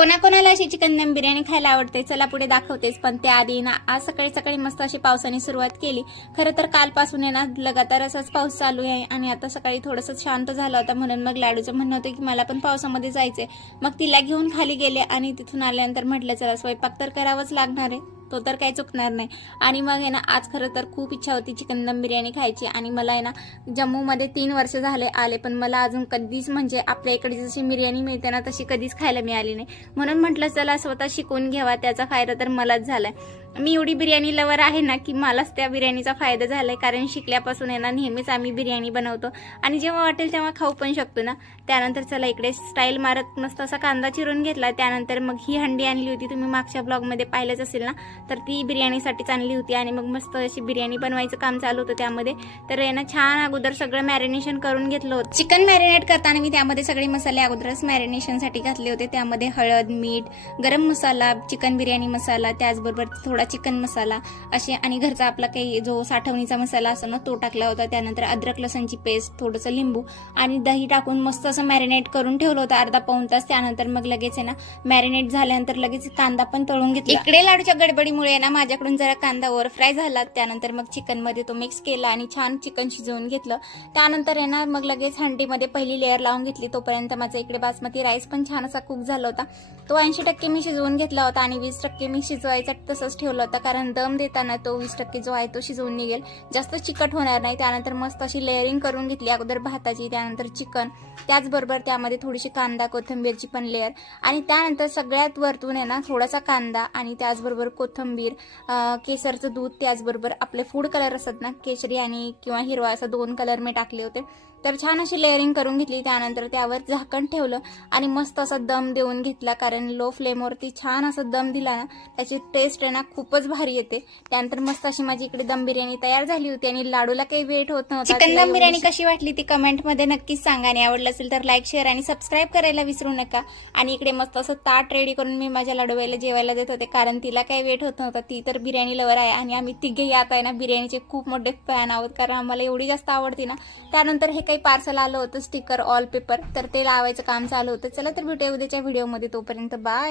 कोणाकोणाला अशी चिकन दम बिर्याणी खायला आवडते चला पुढे दाखवतेच, पण त्याआधी ना आज सकाळी सकाळी मस्त अशी पावसाने सुरुवात केली। खरं तर कालपासून आहे ना लगातार असाच पाऊस चालू आहे आणि आता सकाळी थोडंसं शांत झालं होतं, म्हणून मग लाडूचं म्हणणं होतं की मला पण पावसामध्ये जायचंय। मग तिला घेऊन खाली गेले आणि तिथून आल्यानंतर म्हटलं चला स्वयंपाक तर करावंच लागणार आहे, तो तर काही चुकणार नाही। आणि मग आहे ना आज खरं तर खूप इच्छा होती चिकन दम बिर्याणी खायची आणि मला आहे ना जम्मूमध्ये 3 वर्ष झाले आले, पण मला अजून कधीच म्हणजे आपल्या इकडे जशी बिर्याणी मिळते ना तशी कधीच खायला मिळाली नाही। म्हणून म्हटलं चला स्वतः शिकून घ्यावा, त्याचा फायदा तर मलाच झालाय। मी एवढी बिर्याणी लवर आहे ना की मलाच त्या बिर्याणीचा फायदा झालाय, कारण शिकल्यापासून आहे ना नेहमीच आम्ही बिर्याणी बनवतो आणि जेव्हा वाटेल तेव्हा खाऊ पण शकतो ना। त्यानंतर चला इकडे स्टाईल मारत मस्त असा कांदा चिरून घेतला। त्यानंतर मग ही हंडी आणली होती, तुम्ही मागच्या ब्लॉगमध्ये पाहिलंच असेल ना, तर ती बिर्याणीसाठीच आणली होती आणि मग मस्त अशी बिर्याणी बनवायचं काम चालू होतं त्यामध्ये। तर आहे ना छान अगोदर सगळं मॅरिनेशन करून घेतलं होतं। चिकन मॅरिनेट करताना मी त्यामध्ये सगळे मसाले अगोदरच मॅरिनेशनसाठी घातले होते, त्यामध्ये हळद, मीठ, गरम मसाला, चिकन बिर्याणी मसाला, त्याचबरोबर थोडा चिकन मसाला असे आणि घरचा आपला काही जो साठवणीचा मसाला असतो ना तो टाकला होता। त्यानंतर अद्रक लसणची पेस्ट, थोडंसं लिंबू आणि दही टाकून मस्त असं मॅरिनेट करून ठेवलं होतं अर्धा पाऊण तास। त्यानंतर मग लगेच आहे ना मॅरिनेट झाल्यानंतर लगेच कांदा पण तळून घेतला। इकडे लाडूच्या गडबडीमुळे ना माझ्याकडून जरा कांदा ओव्हर फ्राय झाला। त्यानंतर मग चिकन मध्ये तो मिक्स केला आणि छान चिकन शिजवून घेतलं। त्यानंतर आहे ना मग लगेच हंडीमध्ये पहिली लेअर लावून घेतली। तोपर्यंत माझा इकडे बासमती राईस पण छान असा कुक झाला होता, तो 80% मी शिजवून घेतला होता आणि 20% मी शिजवायचा तसंच ठेवलं होतं, कारण दम देताना तो 20% जो आहे तो शिजवून निघेल, जास्त चिकट होणार नाही। त्यानंतर मस्त अशी लेअरिंग करून घेतली, अगोदर भाताची, त्यानंतर चिकन, त्याचबरोबर त्यामध्ये थोडीशी कांदा कोथिंबीरची पण लेअर आणि त्यानंतर सगळ्यात वरतून आहे ना थोडासा कांदा आणि त्याचबरोबर कोथिंबीर, केसरचं दूध, त्याचबरोबर आपले फूड कलर असतात ना केशरी आणि किंवा हिरवा, असं 2 कलर मी टाकले होते। तर छान अशी लेअरिंग करून घेतली। त्यानंतर त्यावर झाकण ठेवलं आणि मस्त असा दम देऊन घेतला, कारण लो फ्लेमवरती छान असा दम दिला ना त्याची टेस्ट आहे ना खूपच भारी येते। त्यानंतर मस्त अशी माझी इकडे दम बिर्याणी तयार झाली होती आणि लाडूला काही वेट होत नव्हता। चिकन दम बिर्याणी कशी वाटली ती कमेंटमध्ये नक्कीच सांगा आणि आवडलं असेल तर लाईक, शेअर आणि सबस्क्राईब करायला विसरू नका। आणि इकडे मस्त असं ताट रेडी करून मी माझ्या लाडूबाईला जेवायला देत होते, कारण तिला काही वेट होत नव्हता, ती तर बिर्याणी लवर आहे आणि आम्ही तिघेही आता आहे ना बिर्याणीचे खूप मोठे फॅन आहोत, कारण आम्हाला एवढी जास्त आवडते ना। त्यानंतर हे काही पार्सल आलं होतं स्टिकर ऑल पेपर, तर ते लावायचं काम चालू होतं। चला तर भेटूया उद्याच्या व्हिडिओमध्ये, तोपर्यंत बाय।